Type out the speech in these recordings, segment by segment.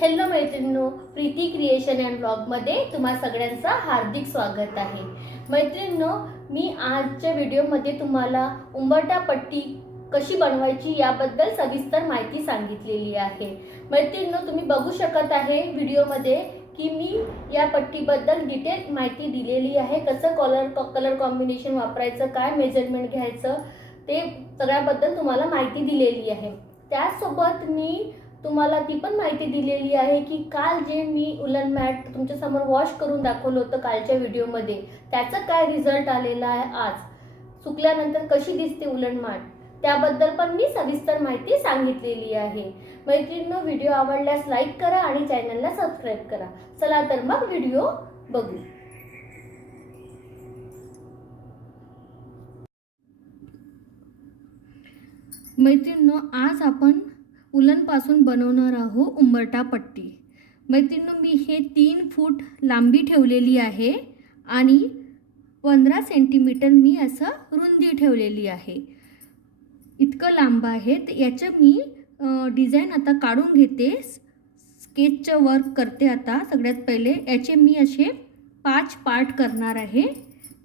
Hello मैत्रिणींनो Preeti creation and ब्लॉगमध्ये तुम्हा सगळ्यांचं हार्दिक स्वागत आहे. मैत्रिणींनो मी आजच्या व्हिडिओमध्ये तुम्हाला उंबरटा पट्टी कशी बनवायची याबद्दल सविस्तर माहिती सांगितलेली आहे. मैत्रिणींनो तुम्ही बघू शकत आहे व्हिडिओमध्ये की मी या पट्टीबद्दल डिटेल माहिती दिलेली आहे. कसं कलर कलर कॉम्बिनेशन वापरायचं काय मेजरमेंट घ्यायचं ते सगळ्याबद्दल तुम्हाला माहिती दिलेली आहे. त्याचसोबत मी तुम्हाला ती पण माहिती दिलेली आहे की काल जे मी उलन मॅट तुमच्यासमोर वॉश करून दाखवलं होतं कालच्या व्हिडिओमध्ये त्याचं काय रिझल्ट आलेला आहे आज? सुकल्यानंतर कशी दिसते उलन मॅट? त्याबद्दल पण मी सविस्तर माहिती सांगितलेली आहे. मैत्रिणींनो व्हिडिओ आवडल्यास लाईक करा आणि चॅनलला सबस्क्राईब करा. चला तर मग व्हिडिओ बघू. मैत्रिणींनो आज आपण उलनपासून बनवणार आहो उंबरटा पट्टी. मैत्रिणी मी हे तीन फूट लांबी ठेवलेली आहे आणि पंधरा सेंटीमीटर मी असं रुंदी ठेवलेली आहे. इतकं लांब आहे. तर याचं मी डिझाईन आता काढून घेते. स्केचचं वर्क करते आता सगळ्यात पहिले. याचे मी असे पाच पार्ट करणार आहे.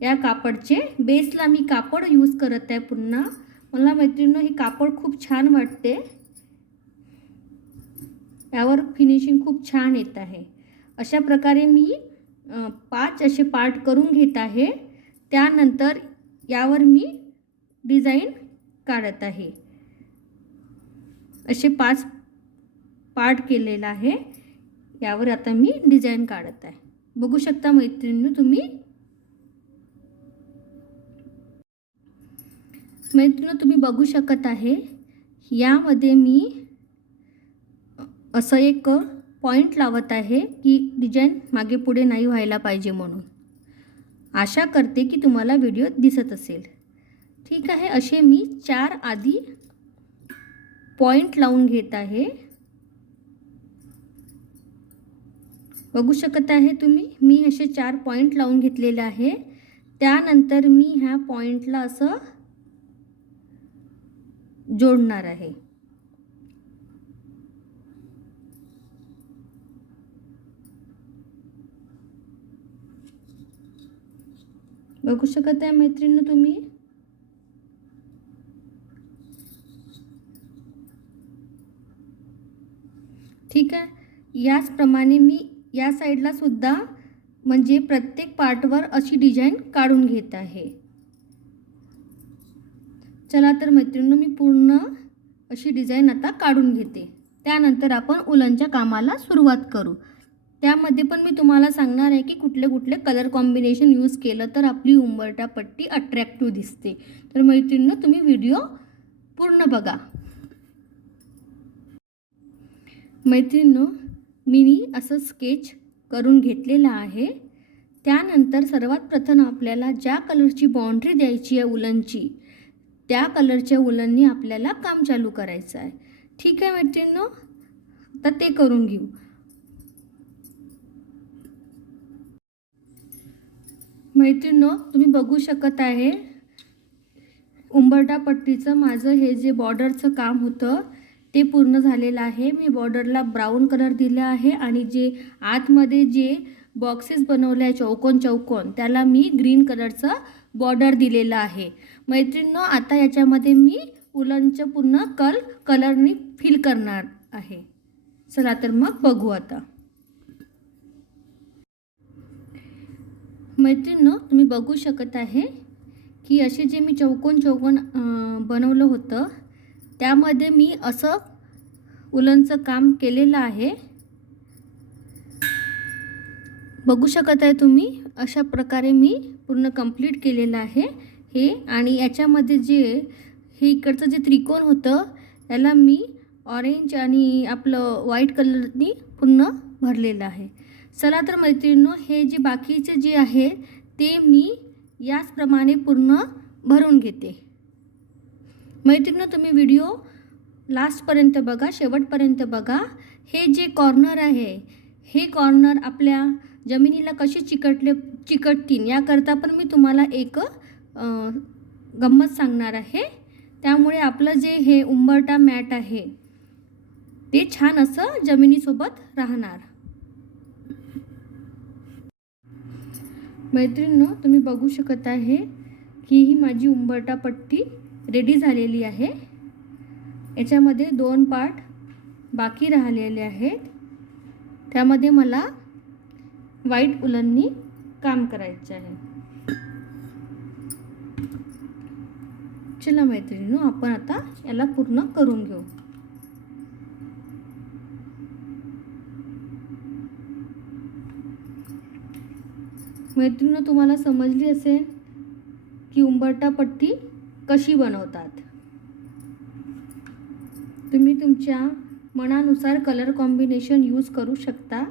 या कापडचे. बेसला मी कापड यूज करत आहे पुन्हा. मला मैत्रिणीनं हे कापड खूप छान वाटते. यावर फिनिशिंग खूप छान येत आहे. अशा प्रकारे मी पाच असे पार्ट करून घेत आहे. त्यानंतर यावर मी डिझाईन काढत आहे. असे पाच पार्ट केलेला आहे. यावर आता मी डिझाईन काढत आहे. बघू शकता मैत्रिणी तुम्ही. मैत्रिणी तुम्ही बघू शकत आहे. यामध्ये मी असं एक पॉईंट लावत आहे की डिझाईन मागे पुढे नाही व्हायला पाहिजे म्हणून. आशा करते की तुम्हाला व्हिडिओ दिसत असेल. ठीक आहे असे मी चार आधी पॉईंट लावून घेत आहे. बघू शकत आहे तुम्ही मी असे चार पॉईंट लावून घेतलेले आहे. त्यानंतर मी ह्या पॉईंटला असं जोडणार आहे. बघू शकत आहे मैत्रिणी तुम्ही? ठीक आहे. याचप्रमाणे मी या साईडला सुद्धा म्हणजे प्रत्येक पार्टवर अशी डिझाईन काढून घेत आहे. चला तर मैत्रिणीनं मी पूर्ण अशी डिझाईन आता काढून घेते. त्यानंतर आपण उलनच्या कामाला सुरुवात करू. त्यामध्ये पण मी तुम्हाला सांगणार आहे की कुठले कुठले कलर कॉम्बिनेशन यूज केलं तर आपली उंबरटा पट्टी अट्रॅक्टिव्ह दिसते. तर मैत्रिणीनं तुम्ही व्हिडिओ पूर्ण बघा. मैत्रिणींनो मीनी असं स्केच करून घेतलेलं आहे. त्यानंतर सर्वात प्रथम आपल्याला ज्या कलरची बाउंड्री द्यायची आहे उलनची त्या कलरच्या उलननी आपल्याला काम चालू करायचं आहे. ठीक आहे मैत्रिणीनं? तर ते करून घेऊ. मैत्रिणो तुम्ही बघू शकत आहे उंबरडा पट्टीचं माझं हे जे बॉर्डरचं काम होतं ते पूर्ण झालेलं आहे. मी बॉर्डरला ब्राऊन कलर दिला आहे आणि जे आतमध्ये जे बॉक्सेस बनवले आहे चौकोन चौकोन त्याला मी ग्रीन कलरचं बॉर्डर दिलेलं आहे. मैत्रिणींनो आता याच्यामध्ये मी उलनचं पूर्ण कल कलरनी फिल करणार आहे. चला तर मग बघू आता. मैत्रिणींनो तुम्ही बघू शकत आहे की असे जे मी चौकोन चौकोन बनवलं होतं त्यामध्ये मी असं उलनचं काम केलेलं आहे. बघू शकत आहे तुम्ही अशा प्रकारे मी पूर्ण कंप्लीट केलेलं आहे हे. आणि याच्यामध्ये जे हे इकडचं जे त्रिकोण होतं त्याला मी ऑरेंज आणि आपलं व्हाईट कलरनी पूर्ण भरलेलं आहे. चला तर मैत्रिणींनो हे जे बाकीचे जे आहे ते मी याचप्रमाणे पूर्ण भरून घेते. मैत्रिणींनो तुम्ही व्हिडिओ लास्टपर्यंत बघा शेवटपर्यंत बघा. हे जे कॉर्नर आहे हे कॉर्नर आपल्या जमिनीला कसे चिकटले चिकटतील याकरता पण मी तुम्हाला एक गंमत सांगणार आहे. त्यामुळे आपलं जे हे उंबरटा मॅट आहे ते छान असं जमिनीसोबत राहणार. मैत्रिणींनो तुम्ही बघू शकत आहे की ही माझी उंबरटा पट्टी रेडी झालेली आहे. याच्यामध्ये दोन पार्ट बाकी राहिलेले आहेत. त्यामध्ये मला व्हाईट उलननी काम करायचे आहे. चला मैत्रिणीनो आपण आता याला पूर्ण करून घेऊ. मैत्रिणीनो तुम्हाला समजली असेल की उंबरटा पट्टी कशी बनवतात. तुम्ही तुमच्या मनानुसार कलर कॉम्बिनेशन यूज करू शकता.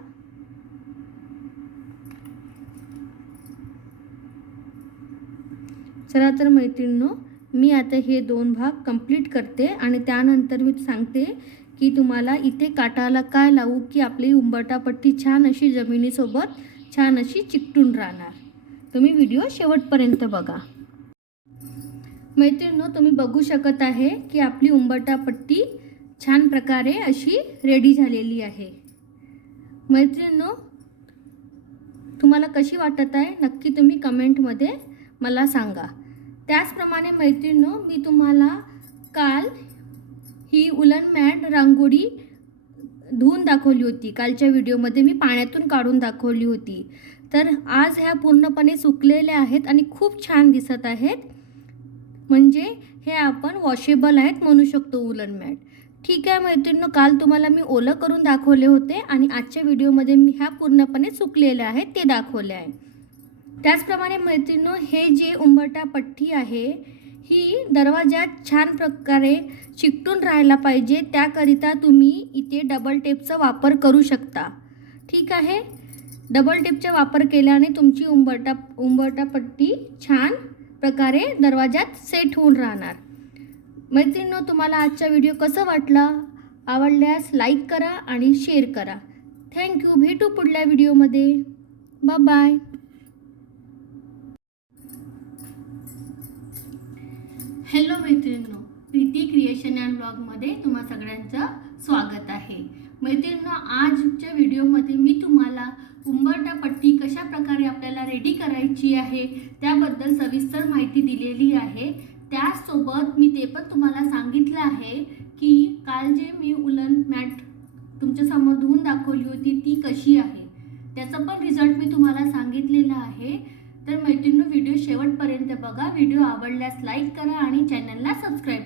चला तर मैत्रिणींनो मी आता हे दोन भाग कंप्लीट करते आणि त्यानंतर मी सांगते की तुम्हाला इथे काटाला काय लावू की आपली उंबरटापट्टी छान अशी जमिनीसोबत छान अशी चिकटून राहणार. तुम्ही व्हिडिओ शेवटपर्यंत बघा. मैत्रिणींनो तुम्ही बघू शकत आहे की आपली उंबरटा पट्टी छान प्रकारे अशी रेडी झालेली आहे. मैत्रिणींनो तुम्हाला कशी वाटत आहे? नक्की तुम्ही कमेंटमध्ये मला सांगा. त्याचप्रमाणे मैत्रिणींनो मी तुम्हाला काल ही उलन मॅट रांगोळी धुवून दाखवली होती. कालच्या व्हिडिओमध्ये मी पाण्यातून काढून दाखवली होती. तर आज ह्या पूर्णपणे सुकलेल्या आहेत आणि खूप छान दिसत आहेत. म्हणजे हे आपण वॉशेबल आहेत म्हणू शकतो उलन मॅट. ठीक आहे मैत्रिणींनो काल तुम्हाला मी ओलं करून दाखवले होते आणि आजच्या व्हिडिओमध्ये मी ह्या पूर्णपणे सुकलेल्या आहेत ते दाखवले आहे. त्याचप्रमाणे मैत्रिणींनो हे जे उंबरटा पट्टी आहे ही दरवाजात छान प्रकारे चिकटून राहायला पाहिजे. त्याकरिता तुम्ही इथे डबल टेपचा वापर करू शकता. ठीक आहे? डबल टेपचा वापर केल्याने तुमची उंबरटा उंबरटा पट्टी छान प्रकारे दरवाजात सेट होऊन राहणार. मैत्रिणींनो तुम्हाला आजचा व्हिडिओ कसा वाटला? आवडल्यास लाईक करा आणि शेअर करा. थँक्यू भेटू पुढल्या व्हिडिओमध्ये बाय हॅलो मैत्रिणींनो प्रीती क्रिएशन अँड ब्लॉगमध्ये तुम्हा सगळ्यांचं स्वागत आहे. मैत्रिणींनो आजच्या व्हिडिओमध्ये मी तुम्हाला उंबरटा पट्टी कशा प्रकारे आपल्याला रेडी करायची आहे त्याबद्दल सविस्तर माहिती दिलेली आहे. त्याचसोबत मी ते पण तुम्हाला सांगितलं आहे की काल जे मी उलन मॅट तुमच्यासमोर धुवून दाखवली होती ती कशी आहे? त्याचं पण रिझल्ट मी तुम्हाला सांगितलेला आहे. तर मैत्रिणी व्हिडिओ शेवटपर्यंत बघा. व्हिडिओ आवडल्यास लाईक करा आणि चॅनलला सबस्क्राईब